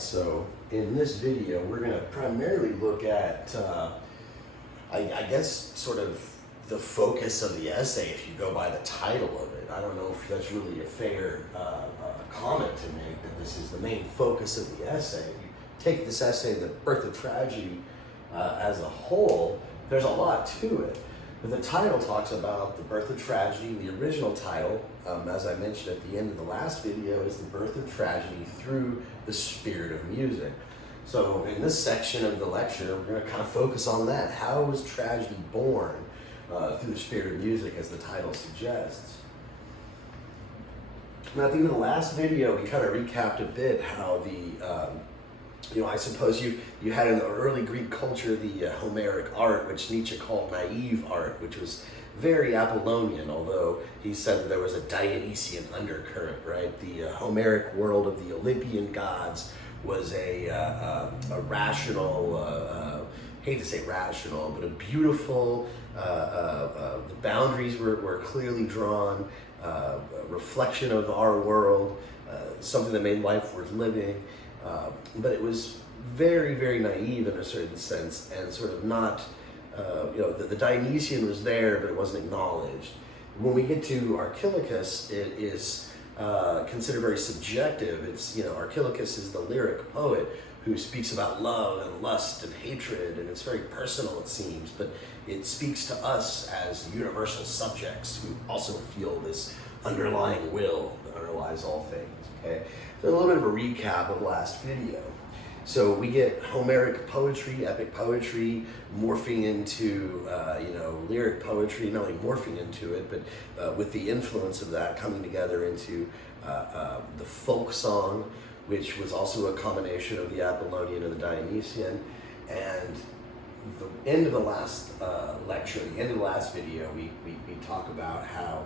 so in this video, we're going to primarily look at, I guess, sort of the focus of the essay, if you go by the title of it. I don't know if that's really a fair comment to make, that this is the main focus of the essay. If you take this essay, The Birth of Tragedy, as a whole, there's a lot to it. But the title talks about the birth of tragedy. The original title, as I mentioned at the end of the last video, is The Birth of Tragedy Through the Spirit of Music. So in this section of the lecture, we're going to kind of focus on that. How was tragedy born through the spirit of music, as the title suggests? Now, at the end of the last video, we kind of recapped a bit how the I suppose you had in the early Greek culture the Homeric art, which Nietzsche called naive art, which was very Apollonian, although he said that there was a Dionysian undercurrent, right? The Homeric world of the Olympian gods was a rational, hate to say rational, but a beautiful, the boundaries were clearly drawn, a reflection of our world, something that made life worth living. But it was very, very naive in a certain sense, and sort of not, the Dionysian was there, but it wasn't acknowledged. When we get to Archilochus, it is considered very subjective. It's, Archilochus is the lyric poet who speaks about love and lust and hatred, and it's very personal, it seems, but it speaks to us as universal subjects who also feel this underlying will that underlies all things, okay? So a little bit of a recap of last video. So we get Homeric poetry, epic poetry, morphing into, lyric poetry, not only morphing into it, but with the influence of that coming together into the folk song, which was also a combination of the Apollonian and the Dionysian. And the end of the last lecture, the end of the last video, we talk about how,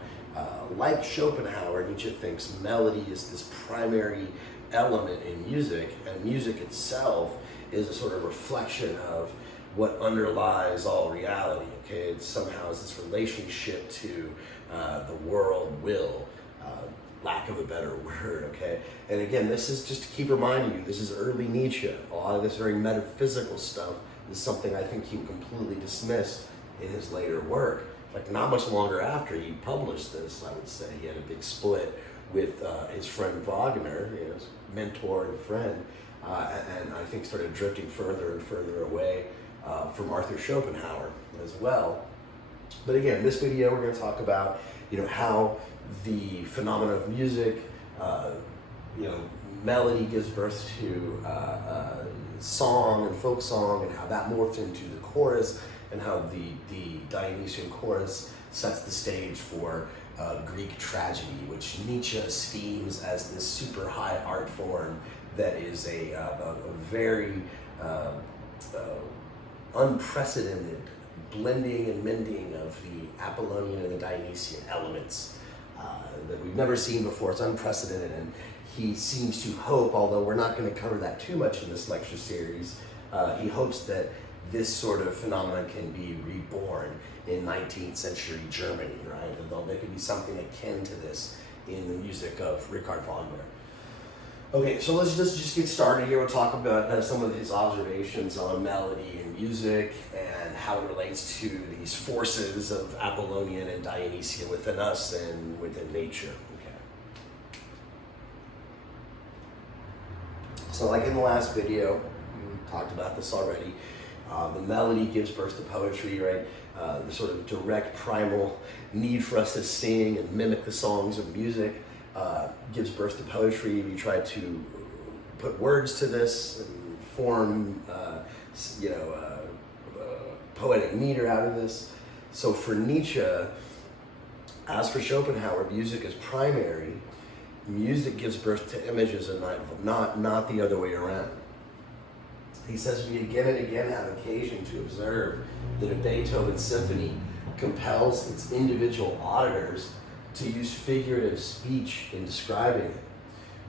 like Schopenhauer, Nietzsche thinks melody is this primary element in music, and music itself is a sort of reflection of what underlies all reality, okay? It somehow is this relationship to the world will, lack of a better word, okay? And again, this is just to keep reminding you, this is early Nietzsche. A lot of this very metaphysical stuff is something I think he completely dismissed in his later work. Like, not much longer after he published this, I would say, he had a big split with his friend Wagner, his mentor and friend, and I think started drifting further and further away from Arthur Schopenhauer as well. But again, this video we're going to talk about, how the phenomena of music, melody gives birth to song and folk song, and how that morphs into the chorus, and how the Dionysian chorus sets the stage for Greek tragedy, which Nietzsche esteems as this super high art form that is a very unprecedented blending and mending of the Apollonian and the Dionysian elements that we've never seen before. It's unprecedented, and he seems to hope, although we're not going to cover that too much in this lecture series, he hopes that this sort of phenomenon can be reborn in 19th century Germany, right? Although there could be something akin to this in the music of Richard Wagner. Okay, so let's just get started here. We'll talk about some of his observations on melody and music and how it relates to these forces of Apollonian and Dionysian within us and within nature. Okay. So like in the last video, we talked about this already. The melody gives birth to poetry, right? The sort of direct primal need for us to sing and mimic the songs of music gives birth to poetry. We try to put words to this and form, poetic meter out of this. So for Nietzsche, as for Schopenhauer, music is primary. Music gives birth to images and not the other way around. He says we again and again have occasion to observe that a Beethoven symphony compels its individual auditors to use figurative speech in describing it,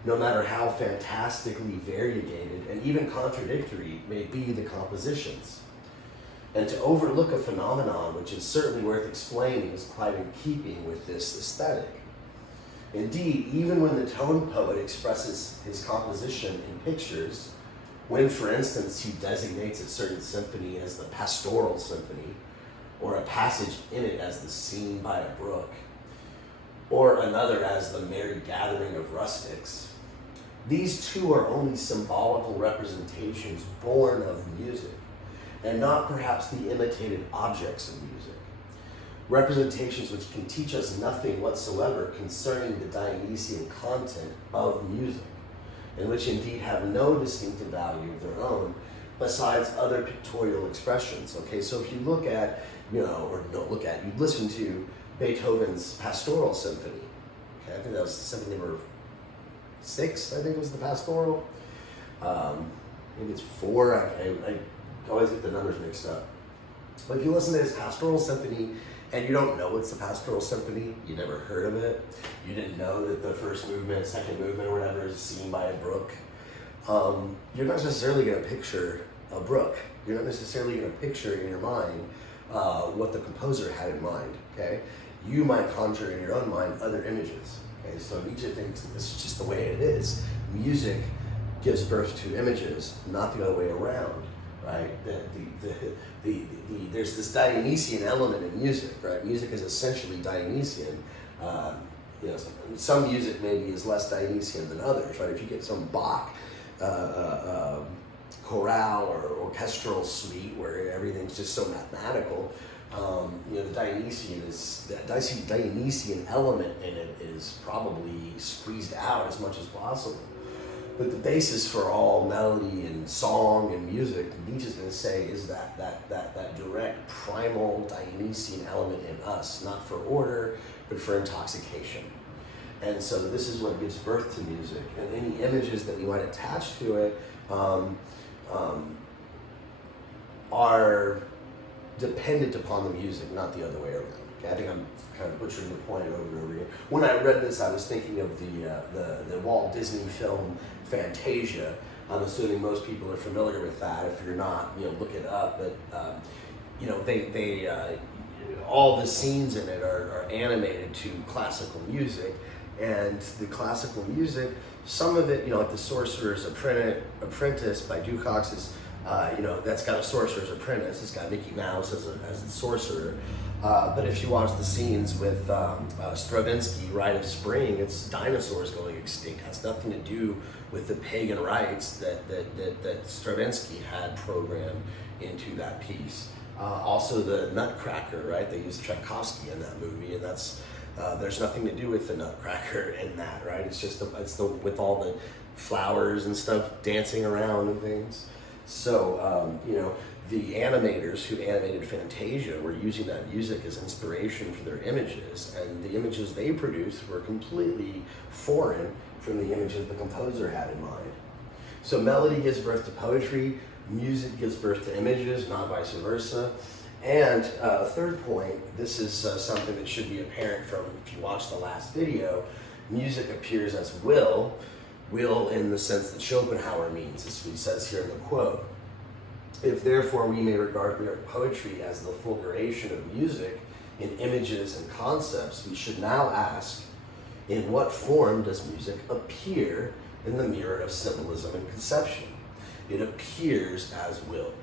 no matter how fantastically variegated and even contradictory may be the compositions. And to overlook a phenomenon which is certainly worth explaining is quite in keeping with this aesthetic. Indeed, even when the tone poet expresses his composition in pictures, when, for instance, he designates a certain symphony as the pastoral symphony, or a passage in it as the scene by a brook, or another as the merry gathering of rustics, these two are only symbolical representations born of music, and not perhaps the imitated objects of music. Representations which can teach us nothing whatsoever concerning the Dionysian content of music, and which indeed have no distinctive value of their own, besides other pictorial expressions. Okay, so if you look at, you listen to Beethoven's Pastoral Symphony. Okay, I think that was symphony number 6, I think was the Pastoral. Maybe it's 4, I always get the numbers mixed up. But if you listen to his Pastoral Symphony, and you don't know it's the Pastoral Symphony, you never heard of it, you didn't know that the first movement, second movement, or whatever is seen by a brook, you're not necessarily going to picture a brook. You're not necessarily going to picture in your mind what the composer had in mind, okay? You might conjure in your own mind other images, okay? So Nietzsche thinks that this is just the way it is. Music gives birth to images, not the other way around, right? There's this Dionysian element in music, right? Music is essentially Dionysian. Some music maybe is less Dionysian than others, right? If you get some Bach chorale or orchestral suite where everything's just so mathematical, the Dionysian element in it is probably squeezed out as much as possible. But the basis for all melody and song and music, Nietzsche's going to say, is that direct primal Dionysian element in us, not for order, but for intoxication. And so this is what gives birth to music. And any images that we might attach to it are dependent upon the music, not the other way around. Okay? I think I'm kind of butchering the point over and over again. When I read this, I was thinking of the Walt Disney film Fantasia. I'm assuming most people are familiar with that. If you're not, look it up. But they all the scenes in it are animated to classical music, and the classical music, some of it, like the Sorcerer's Apprentice by Ducox is, that's got a Sorcerer's Apprentice. It's got Mickey Mouse as a sorcerer. But if you watch the scenes with Stravinsky, Rite of Spring, it's dinosaurs going extinct. It has nothing to do with the pagan rites that Stravinsky had programmed into that piece. Also the Nutcracker, right? They used Tchaikovsky in that movie, and that's there's nothing to do with the Nutcracker in that, right? It's just with all the flowers and stuff dancing around and things. So the animators who animated Fantasia were using that music as inspiration for their images, and the images they produced were completely foreign from the images the composer had in mind. So melody gives birth to poetry, music gives birth to images, not vice versa. And a third point, this is something that should be apparent from, if you watch the last video, music appears as will in the sense that Schopenhauer means, as he says here in the quote. If therefore we may regard lyric poetry as the fulguration of music in images and concepts, we should now ask, in what form does music appear in the mirror of symbolism and conception? It appears as will,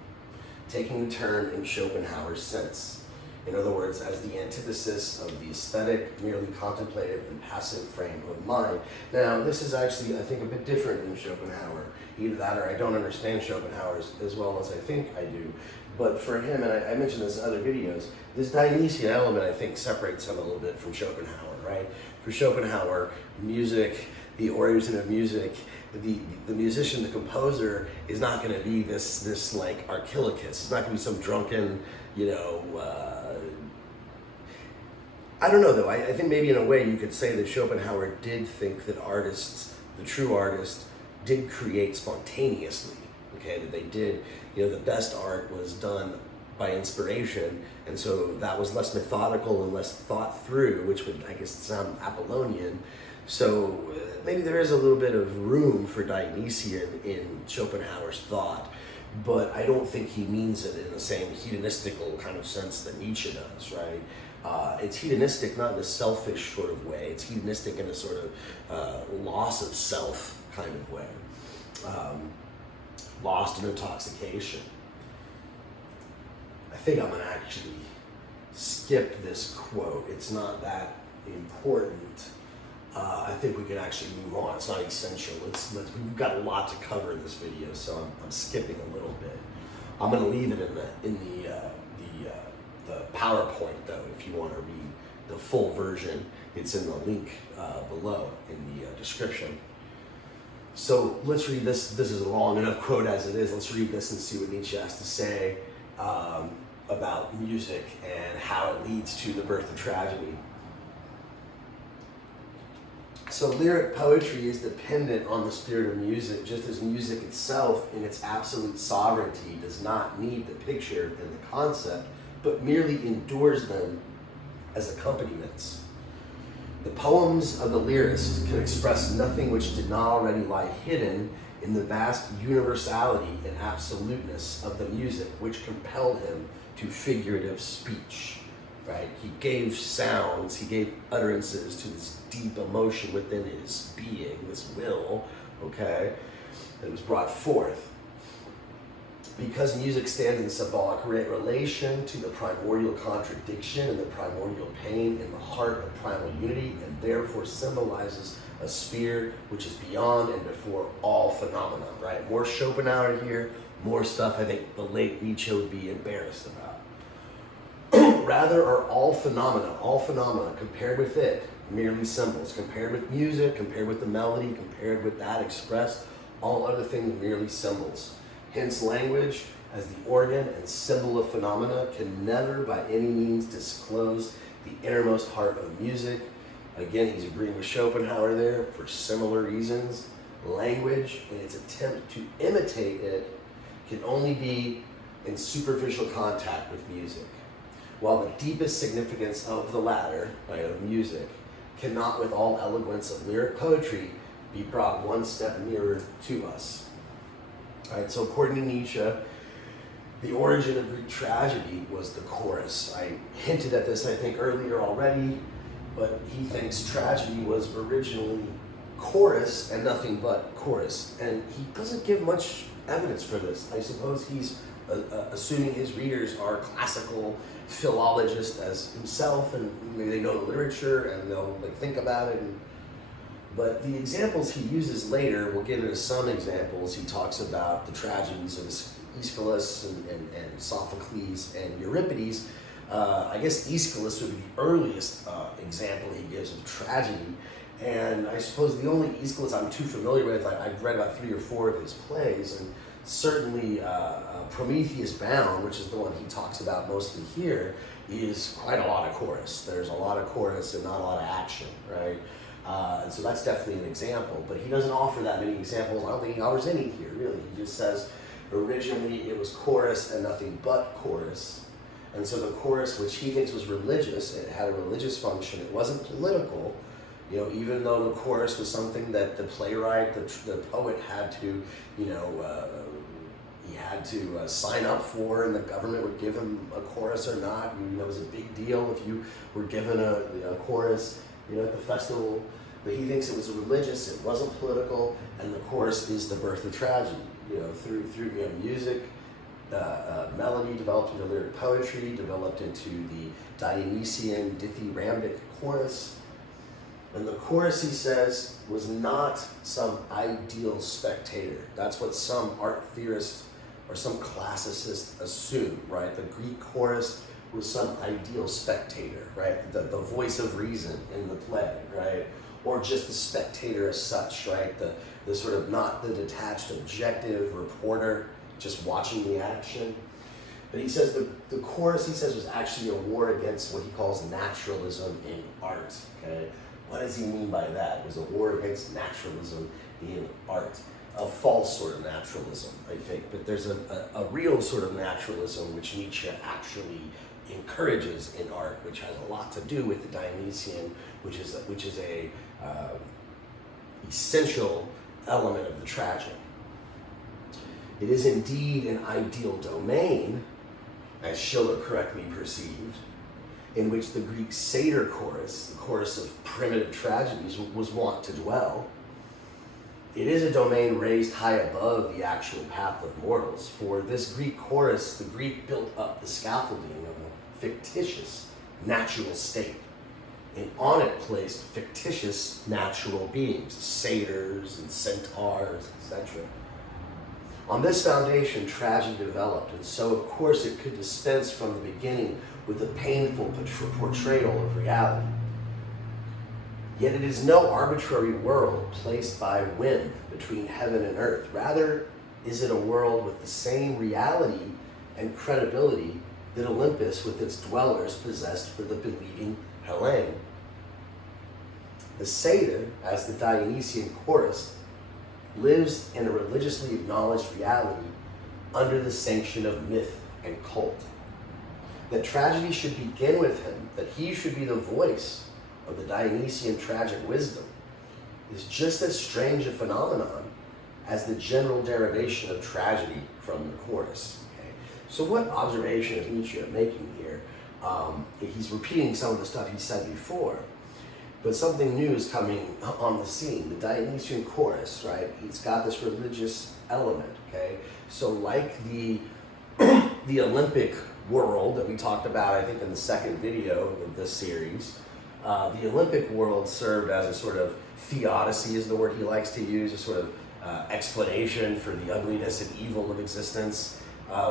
taking the term in Schopenhauer's sense. In other words, as the antithesis of the aesthetic, merely contemplative and passive frame of mind. Now, this is actually, I think, a bit different than Schopenhauer. Either that or I don't understand Schopenhauer as well as I think I do. But for him, and I mentioned this in other videos, this Dionysian element, I think, separates him a little bit from Schopenhauer, right? For Schopenhauer, music, the origin of music, the musician, the composer, is not going to be this like Archilochus. It's not going to be some drunken, I don't know though. I think maybe in a way you could say that Schopenhauer did think that artists, the true artists, did create spontaneously. Okay, that they did, the best art was done by inspiration, and so that was less methodical and less thought through, which would, I guess, sound Apollonian. So maybe there is a little bit of room for Dionysian in Schopenhauer's thought, but I don't think he means it in the same hedonistical kind of sense that Nietzsche does, right? It's hedonistic, not in a selfish sort of way. It's hedonistic in a sort of loss of self kind of way. Lost in intoxication. I think I'm going to actually skip this quote. It's not that important. I think we can actually move on. It's not essential. We've got a lot to cover in this video, so I'm skipping a little bit. I'm going to leave it in the PowerPoint, though, if you want to read the full version. It's in the link below in the description. So let's read this. This is a long enough quote as it is. Let's read this and see what Nietzsche has to say about music and how it leads to the birth of tragedy. So lyric poetry is dependent on the spirit of music, just as music itself in its absolute sovereignty does not need the picture and the concept, but merely endures them as accompaniments. The poems of the lyrist can express nothing which did not already lie hidden in the vast universality and absoluteness of the music which compelled him to figurative speech. Right? He gave sounds, he gave utterances to this deep emotion within his being, this will, okay, that was brought forth. Because music stands in symbolic relation to the primordial contradiction and the primordial pain in the heart of primal unity, and therefore symbolizes a sphere which is beyond and before all phenomena, right? More Schopenhauer here, more stuff I think the late Nietzsche would be embarrassed about. Rather are all phenomena compared with it, merely symbols. Compared with music, compared with the melody, compared with that expressed, all other things merely symbols. Hence language, as the organ and symbol of phenomena, can never by any means disclose the innermost heart of music. Again, he's agreeing with Schopenhauer there for similar reasons. Language, in its attempt to imitate it, can only be in superficial contact with music, while the deepest significance of the latter, right, of music, cannot with all eloquence of lyric poetry be brought one step nearer to us. All right, so according to Nietzsche, the origin of Greek tragedy was the chorus. I hinted at this, I think, earlier already, but he thinks tragedy was originally chorus and nothing but chorus. And he doesn't give much evidence for this. I suppose he's assuming his readers are classical philologists as himself, and maybe they know the literature and they'll think about it. But the examples he uses later, we'll get into some examples. He talks about the tragedies of Aeschylus and Sophocles and Euripides. I guess Aeschylus would be the earliest example he gives of tragedy. And I suppose the only Aeschylus I'm too familiar with, I've read about 3 or 4 of his plays, and certainly Prometheus Bound, which is the one he talks about mostly here, is quite a lot of chorus. There's a lot of chorus and not a lot of action, right? And so that's definitely an example, but he doesn't offer that many examples. I don't think he offers any here, really. He just says originally it was chorus and nothing but chorus. And so the chorus, which he thinks was religious, it had a religious function, it wasn't political. You know, even though the chorus was something that the playwright, the poet had to, he had to sign up for, and the government would give him a chorus or not. You know, it was a big deal if you were given a chorus, at the festival. But he thinks it was religious, it wasn't political, and the chorus is the birth of tragedy. Through music, melody developed into lyric poetry, developed into the Dionysian dithyrambic chorus. And the chorus, he says, was not some ideal spectator. That's what some art theorists or some classicists assume, right? The Greek chorus was some ideal spectator, right? The voice of reason in the play, right? Or just the spectator as such, right? The sort of not the detached objective reporter just watching the action. But he says the chorus, he says, was actually a war against what he calls naturalism in art, okay? What does he mean by that? It was a war against naturalism in art. A false sort of naturalism, I think. But there's a real sort of naturalism which Nietzsche actually encourages in art, which has a lot to do with the Dionysian, which is a essential element of the tragic. It is indeed an ideal domain, as Schiller correctly perceived, in which the Greek satyr chorus, the chorus of primitive tragedies, was wont to dwell, it is a domain raised high above the actual path of mortals. For this Greek chorus, the Greek built up the scaffolding of a fictitious natural state, and on it placed fictitious natural beings, satyrs and centaurs, etc. On this foundation, tragedy developed, and so, of course, it could dispense from the beginning with a painful portrayal of reality. Yet it is no arbitrary world placed by whim between heaven and earth. Rather, is it a world with the same reality and credibility that Olympus with its dwellers possessed for the believing Hellene. The satyr, as the Dionysian chorus, lives in a religiously acknowledged reality under the sanction of myth and cult. That tragedy should begin with him, that he should be the voice of the Dionysian tragic wisdom, is just as strange a phenomenon as the general derivation of tragedy from the chorus. Okay? So what observation is Nietzsche making here? He's repeating some of the stuff he said before, but something new is coming on the scene. The Dionysian chorus, right? It's got this religious element, okay? So like the Olympic world that we talked about, I think, in the second video of this series, the Olympic world served as a sort of theodicy, is the word he likes to use, a sort of explanation for the ugliness and evil of existence.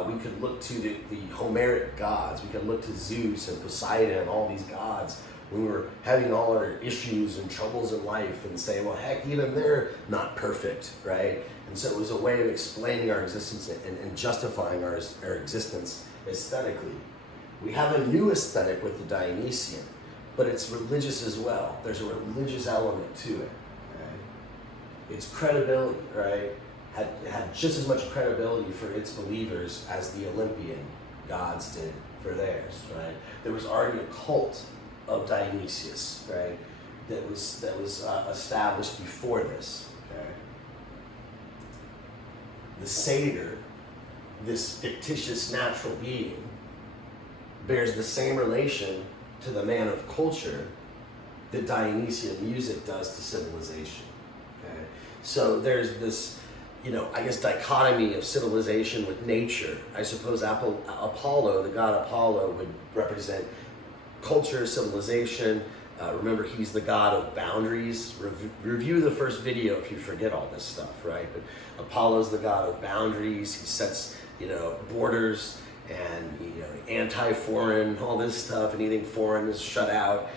We could look to the Homeric gods. We could look to Zeus and Poseidon and all these gods when we were having all our issues and troubles in life and say, well, heck, even they're not perfect, right? And so it was a way of explaining our existence and justifying our existence aesthetically. We have a new aesthetic with the Dionysian, but it's religious as well. There's a religious element to it, right? Its credibility, right? Had just as much credibility for its believers as the Olympian gods did for theirs, right? There was already a cult of Dionysius, right? That was established before this, okay? The satyr, this fictitious natural being, bears the same relation to the man of culture that Dionysian music does to civilization, okay? So there's this, I guess, dichotomy of civilization with nature. I suppose Apollo, the god Apollo, would represent culture, civilization. Remember, he's the god of boundaries. Review the first video if you forget all this stuff, right? But Apollo's the god of boundaries. He sets, borders and, anti-foreign, all this stuff. Anything foreign is shut out.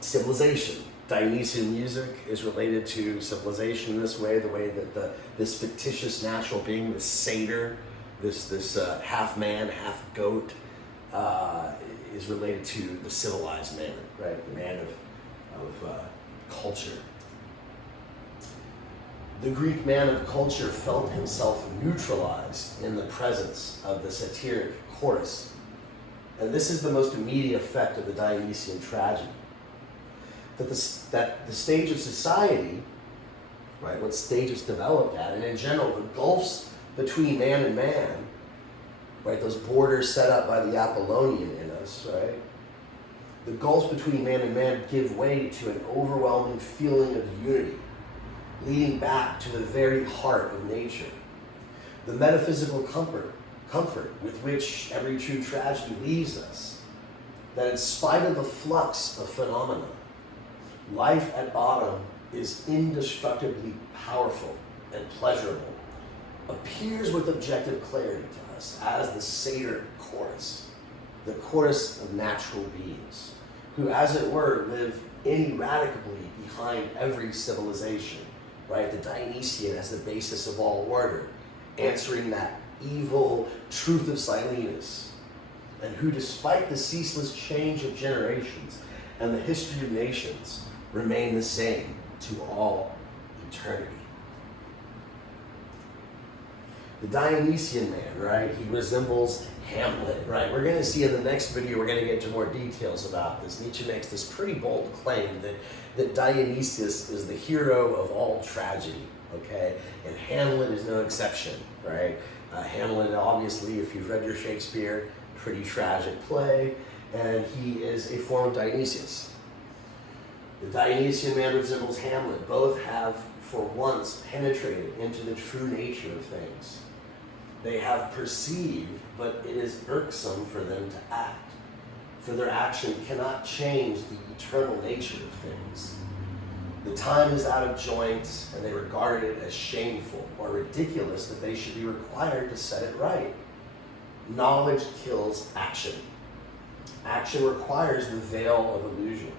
Civilization. Dionysian music is related to civilization in this way, the way that this fictitious natural being, this satyr, this half man, half goat, is related to the civilized man, right? The man of culture. The Greek man of culture felt himself neutralized in the presence of the satiric chorus. And this is the most immediate effect of the Dionysian tragedy. That the stage of society, right, what stage it's developed at, and in general, the gulfs between man and man, right, those borders set up by the Apollonian in us, right? The gulfs between man and man give way to an overwhelming feeling of unity, leading back to the very heart of nature. The metaphysical comfort with which every true tragedy leaves us, that in spite of the flux of phenomena, life at bottom is indestructibly powerful and pleasurable, appears with objective clarity to us as the satyr chorus, the chorus of natural beings, who, as it were, live ineradicably behind every civilization, right? The Dionysian as the basis of all order, answering that evil truth of Silenus, and who, despite the ceaseless change of generations and the history of nations, remain the same to all eternity. The Dionysian man, right? He resembles Hamlet, right? We're going to see in the next video, we're going to get into more details about this. Nietzsche makes this pretty bold claim that Dionysius is the hero of all tragedy, okay? And Hamlet is no exception, right? Hamlet, obviously, if you've read your Shakespeare, pretty tragic play, and he is a form of Dionysius. The Dionysian man resembles Hamlet. Both have, for once, penetrated into the true nature of things. They have perceived, but it is irksome for them to act, for their action cannot change the eternal nature of things. The time is out of joint, and they regarded it as shameful or ridiculous that they should be required to set it right. Knowledge kills action. Action requires the veil of illusion.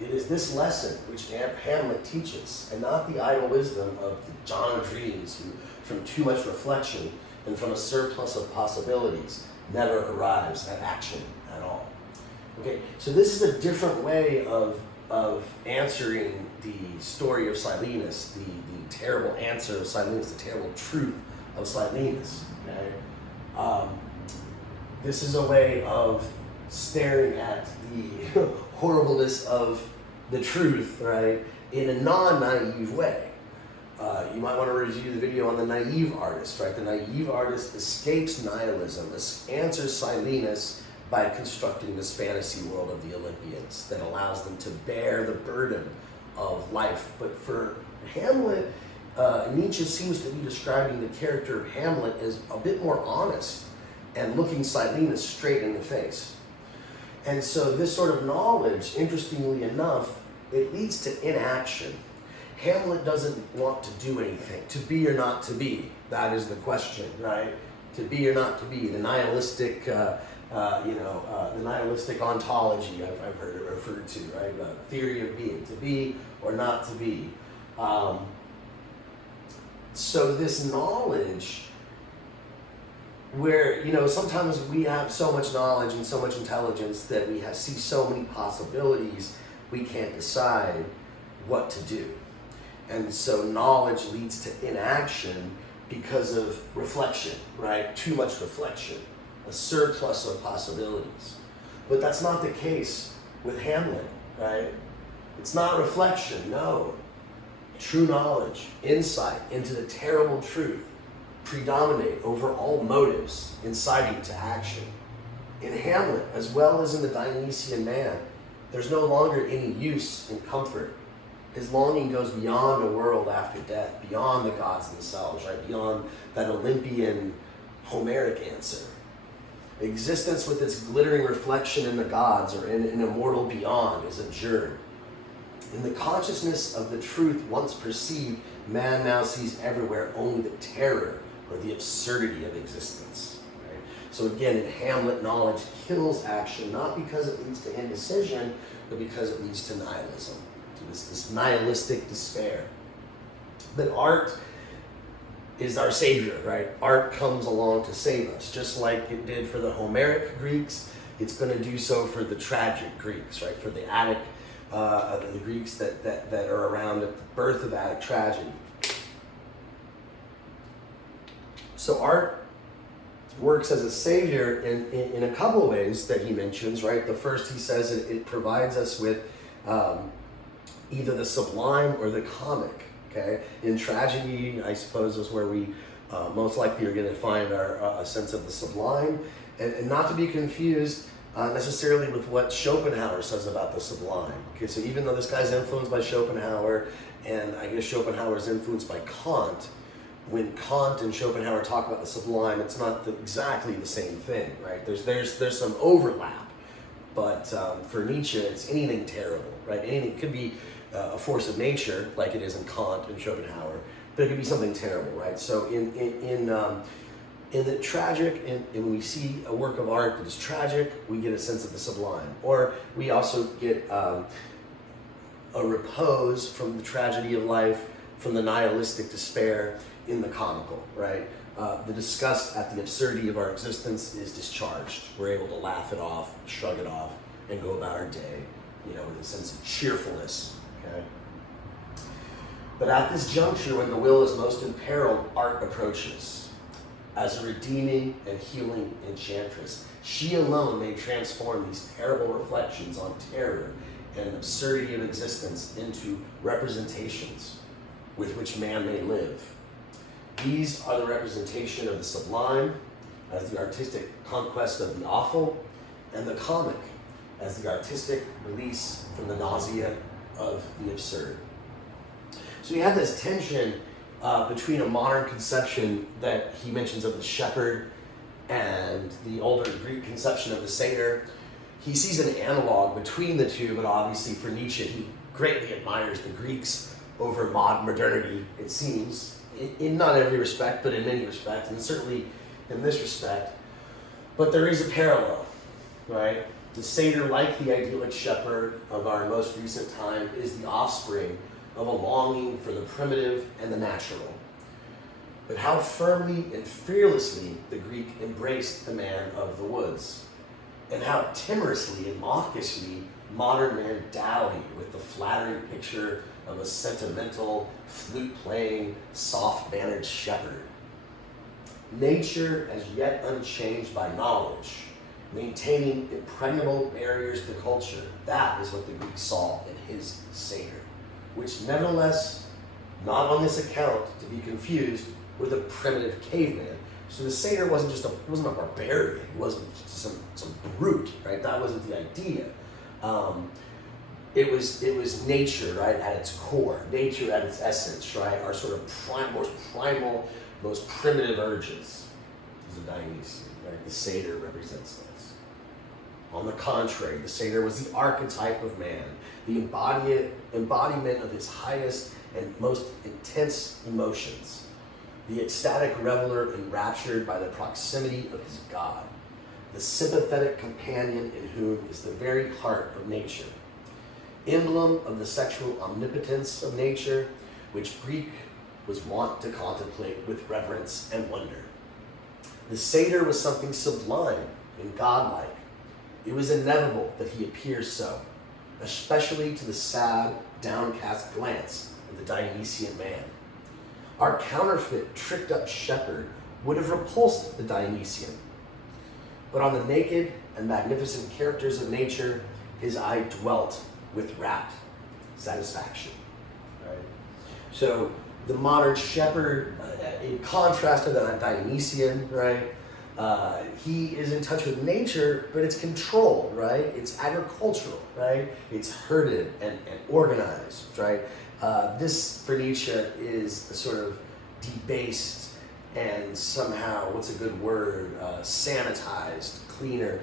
It is this lesson which Hamlet teaches, and not the idle wisdom of the John of Dreams, who, from too much reflection and from a surplus of possibilities, never arrives at action at all. Okay, so this is a different way of answering the story of Silenus, the terrible answer of Silenus, the terrible truth of Silenus. Okay, this is a way of staring at the horribleness of the truth, right, in a non-naive way. You might want to review the video on the naive artist, right? The naive artist escapes nihilism, answers Silenus by constructing this fantasy world of the Olympians that allows them to bear the burden of life. But for Hamlet, Nietzsche seems to be describing the character of Hamlet as a bit more honest and looking Silenus straight in the face. And so this sort of knowledge, interestingly enough, it leads to inaction. Hamlet doesn't want to do anything. To be or not to be, that is the question, right? To be or not to be, the nihilistic, the nihilistic ontology I've heard it referred to, right? The theory of being, to be or not to be. So this knowledge, where, sometimes we have so much knowledge and so much intelligence that we see so many possibilities, we can't decide what to do. And so knowledge leads to inaction because of reflection, right? Too much reflection, a surplus of possibilities. But that's not the case with Hamlet, right? It's not reflection, no. True knowledge, insight into the terrible truth predominate over all motives inciting to action. In Hamlet, as well as in the Dionysian man, there's no longer any use in comfort. His longing goes beyond a world after death, beyond the gods themselves, right? Beyond that Olympian Homeric answer. Existence with its glittering reflection in the gods or in an immortal beyond is abjured. In the consciousness of the truth once perceived, man now sees everywhere only the terror or the absurdity of existence. Right? So again, in Hamlet, knowledge kills action, not because it leads to indecision, but because it leads to nihilism, to this nihilistic despair. But art is our savior, right? Art comes along to save us, just like it did for the Homeric Greeks. It's going to do so for the tragic Greeks, right? For the Attic, the Greeks that are around at the birth of Attic tragedy. So art works as a savior in a couple of ways that he mentions, right? The first, he says, it provides us with either the sublime or the comic, okay? In tragedy, I suppose, is where we most likely are going to find a sense of the sublime, and not to be confused necessarily with what Schopenhauer says about the sublime. Okay, so even though this guy's influenced by Schopenhauer, and I guess Schopenhauer is influenced by Kant, when Kant and Schopenhauer talk about the sublime, it's not exactly the same thing, right? There's some overlap, but for Nietzsche, it's anything terrible, right? Anything could be a force of nature, like it is in Kant and Schopenhauer, but it could be something terrible, right? So in the tragic, and we see a work of art that is tragic, we get a sense of the sublime, or we also get a repose from the tragedy of life, from the nihilistic despair in the comical, right? The disgust at the absurdity of our existence is discharged. We're able to laugh it off, shrug it off, and go about our day, with a sense of cheerfulness, okay? But at this juncture, when the will is most imperiled, art approaches as a redeeming and healing enchantress. She alone may transform these terrible reflections on terror and absurdity of existence into representations with which man may live. These are the representation of the sublime as the artistic conquest of the awful, and the comic as the artistic release from the nausea of the absurd. So you have this tension between a modern conception that he mentions of the shepherd and the older Greek conception of the satyr. He sees an analog between the two, but obviously for Nietzsche, he greatly admires the Greeks over modernity, it seems, in not every respect, but in many respects, and certainly in this respect. But there is a parallel, right? The satyr, like the idyllic shepherd of our most recent time, is the offspring of a longing for the primitive and the natural. But how firmly and fearlessly the Greek embraced the man of the woods, and how timorously and mawkishly modern men dally with the flattering picture of a sentimental, flute-playing, soft-mannered shepherd. Nature, as yet unchanged by knowledge, maintaining impregnable barriers to culture, that is what the Greek saw in his satyr, which nevertheless, not on this account to be confused with a primitive caveman. So the satyr wasn't a barbarian, he wasn't just some brute, right? That wasn't the idea. It was nature, right, at its core, nature at its essence, right? Our sort of most primal, most primitive urges is a Dionysian, right? The satyr represents this. On the contrary, the satyr was the archetype of man, the embodiment of his highest and most intense emotions, the ecstatic reveler enraptured by the proximity of his God, the sympathetic companion in whom is the very heart of nature, emblem of the sexual omnipotence of nature, which Greek was wont to contemplate with reverence and wonder. The satyr was something sublime and godlike. It was inevitable that he appear so, especially to the sad, downcast glance of the Dionysian man. Our counterfeit, tricked-up shepherd would have repulsed the Dionysian, but on the naked and magnificent characters of nature, his eye dwelt with rapt satisfaction. Right? So the modern shepherd, in contrast to the Dionysian, right? He is in touch with nature, but it's controlled, right? It's agricultural, right? It's herded and organized, right? This, for Nietzsche, is a sort of debased and somehow, what's a good word, sanitized, cleaner,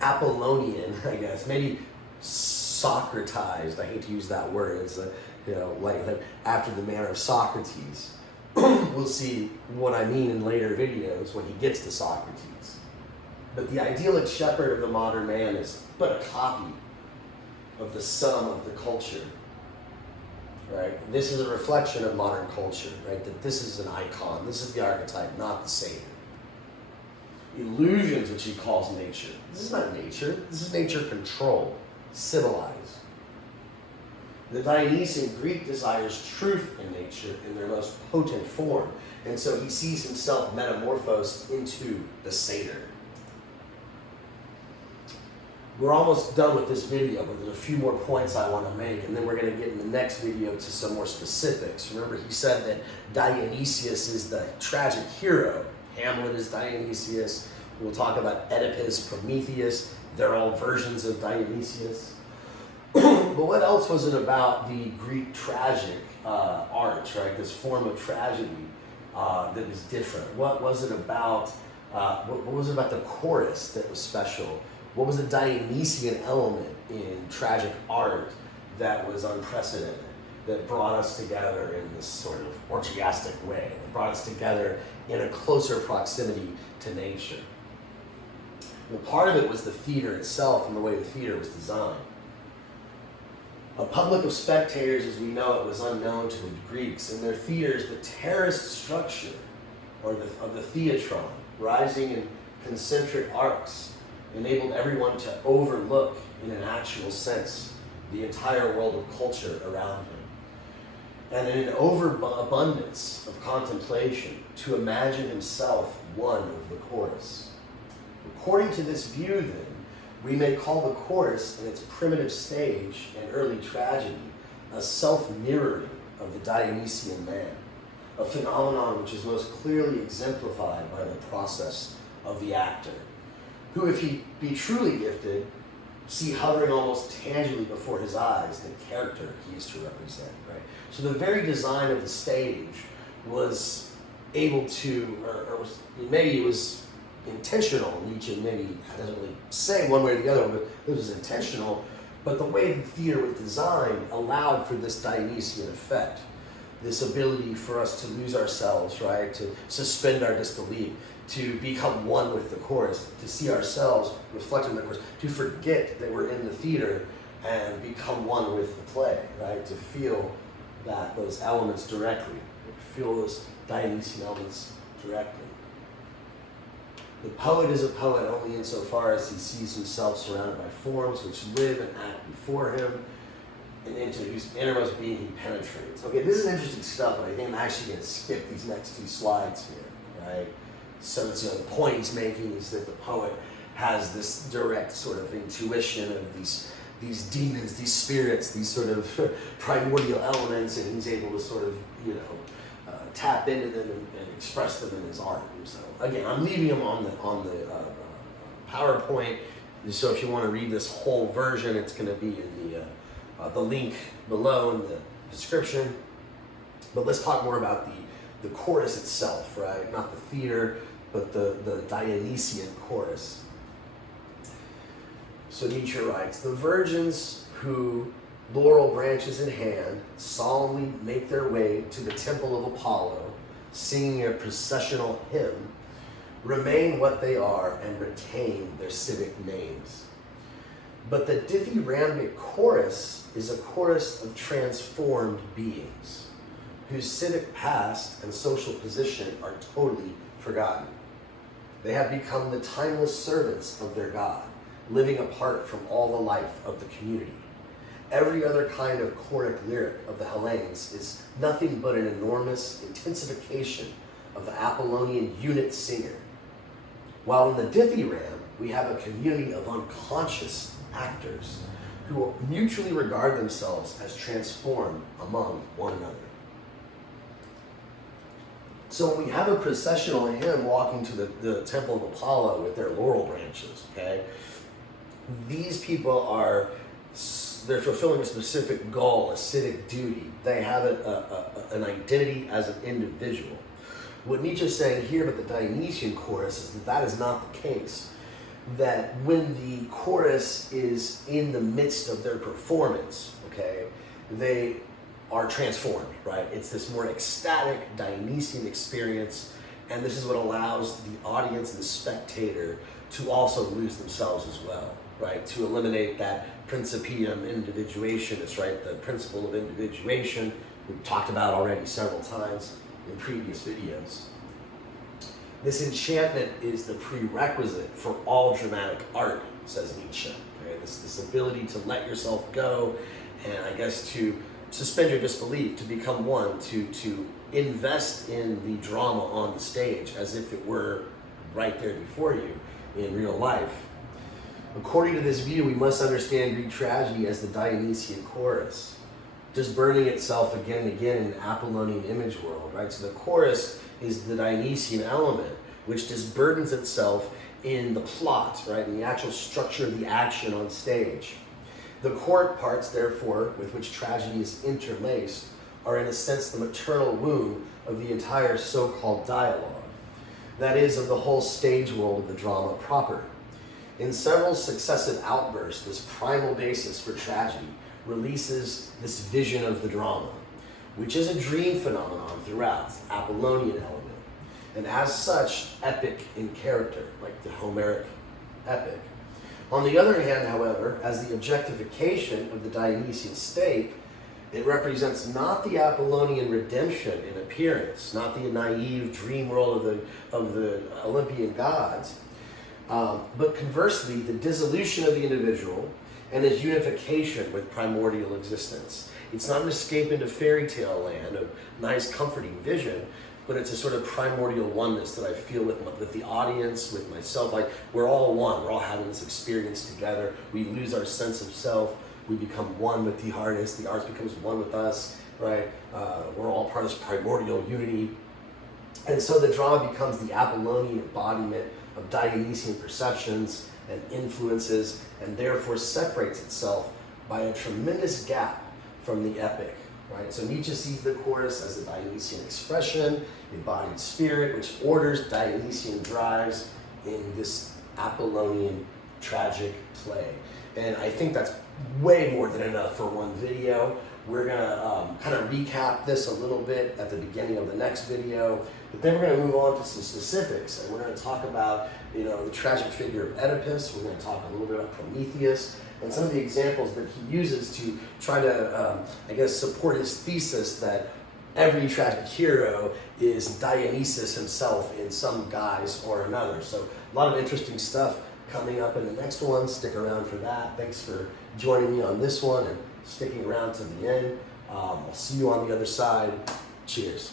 Apollonian, I guess, maybe Socratized. I hate to use that word. It's like after the manner of Socrates. We'll see what I mean in later videos when he gets to Socrates. But the idyllic shepherd of the modern man is but a copy of the sum of the culture. Right? This is a reflection of modern culture, right? That this is an icon. This is the archetype, not the satyr. Illusions, which he calls nature. This is not nature. This is nature controlled, civilized. The Dionysian Greek desires truth in nature in their most potent form, and so he sees himself metamorphosed into the satyr. We're almost done with this video, but there's a few more points I want to make, and then we're going to get in the next video to some more specifics. Remember, he said that Dionysius is the tragic hero. Hamlet is Dionysius. We'll talk about Oedipus, Prometheus. They're all versions of Dionysius. But what else was it about the Greek tragic art, right? This form of tragedy that was different? What was it about? What was it about the chorus that was special? What was the Dionysian element in tragic art that was unprecedented, that brought us together in this sort of orgiastic way, that brought us together in a closer proximity to nature? Well, part of it was the theater itself and the way the theater was designed. A public of spectators, as we know it, was unknown to the Greeks. In their theaters, the terraced structure of the theatron, rising in concentric arcs, enabled everyone to overlook, in an actual sense, the entire world of culture around him. And in an overabundance of contemplation, to imagine himself one of the chorus. According to this view, then, we may call the chorus in its primitive stage and early tragedy a self-mirroring of the Dionysian man, a phenomenon which is most clearly exemplified by the process of the actor, who, if he be truly gifted, see hovering almost tangibly before his eyes the character he is to represent, right? So the very design of the stage was able to, or was, maybe it was intentional. Nietzsche maybe doesn't really say one way or the other, but it was intentional. But the way the theater was designed allowed for this Dionysian effect, this ability for us to lose ourselves, right? To suspend our disbelief, to become one with the chorus, to see ourselves reflected in the chorus, to forget that we're in the theater and become one with the play, right? To feel that those elements directly, feel those Dionysian elements directly. The poet is a poet only insofar as he sees himself surrounded by forms which live and act before him, and into whose innermost being he penetrates. Okay, this is interesting stuff, but I think I'm actually going to skip these next two slides here, right? So it's, the point he's making is that the poet has this direct sort of intuition of these demons, these spirits, these sort of primordial elements, and he's able to sort of, tap into them and express them in his art. So again, I'm leaving them on the PowerPoint. So if you want to read this whole version, it's going to be in the link below in the description. But let's talk more about the chorus itself, right? Not the theater, but the Dionysian chorus. So Nietzsche writes, "The virgins who, laurel branches in hand, solemnly make their way to the temple of Apollo, singing a processional hymn, remain what they are and retain their civic names. But the dithyrambic chorus is a chorus of transformed beings, whose civic past and social position are totally forgotten. They have become the timeless servants of their God, living apart from all the life of the community. Every other kind of choric lyric of the Hellenes is nothing but an enormous intensification of the Apollonian unit singer. While in the dithyramb, we have a community of unconscious actors who mutually regard themselves as transformed among one another." So when we have a processional hymn walking to the temple of Apollo with their laurel branches, okay, these people they're fulfilling a specific goal, a civic duty. They have an identity as an individual. What Nietzsche is saying here about the Dionysian chorus is that is not the case. That when the chorus is in the midst of their performance, okay, they are transformed, right? It's this more ecstatic Dionysian experience, and this is what allows the audience and the spectator to also lose themselves as well, right? To eliminate that principium individuationis, right? The principle of individuation we've talked about already several times in previous videos. This enchantment is the prerequisite for all dramatic art, says Nietzsche. Okay? This ability to let yourself go and I guess to suspend your disbelief, to become one, to invest in the drama on the stage as if it were right there before you in real life. According to this view, we must understand Greek tragedy as the Dionysian chorus, just burning itself again and again in an Apollonian image world, right? So the chorus is the Dionysian element, which just burdens itself in the plot, right? In the actual structure of the action on stage. The court parts, therefore, with which tragedy is interlaced, are in a sense the maternal womb of the entire so-called dialogue. That is, of the whole stage world of the drama proper. In several successive outbursts, this primal basis for tragedy releases this vision of the drama, which is a dream phenomenon throughout, Apollonian element, and as such, epic in character, like the Homeric epic. On the other hand, however, as the objectification of the Dionysian state, it represents not the Apollonian redemption in appearance, not the naive dream world of the Olympian gods, but conversely, the dissolution of the individual and his unification with primordial existence. It's not an escape into fairy tale land of nice, comforting vision, but it's a sort of primordial oneness that I feel with the audience, with myself. Like, we're all one. We're all having this experience together. We lose our sense of self. We become one with the artist. The artist becomes one with us. right? We're all part of this primordial unity. And so the drama becomes the Apollonian embodiment of Dionysian perceptions and influences, and therefore separates itself by a tremendous gap from the epic, right? So Nietzsche sees the chorus as a Dionysian expression, embodied spirit, which orders Dionysian drives in this Apollonian tragic play. And I think that's way more than enough for one video. We're gonna kind of recap this a little bit at the beginning of the next video, but then we're gonna move on to some specifics, and we're gonna talk about, you know, the tragic figure of Oedipus. We're gonna talk a little bit about Prometheus, and some of the examples that he uses to try to, I guess, support his thesis that every tragic hero is Dionysus himself in some guise or another. So a lot of interesting stuff coming up in the next one. Stick around for that. Thanks for joining me on this one and sticking around to the end. I'll see you on the other side. Cheers.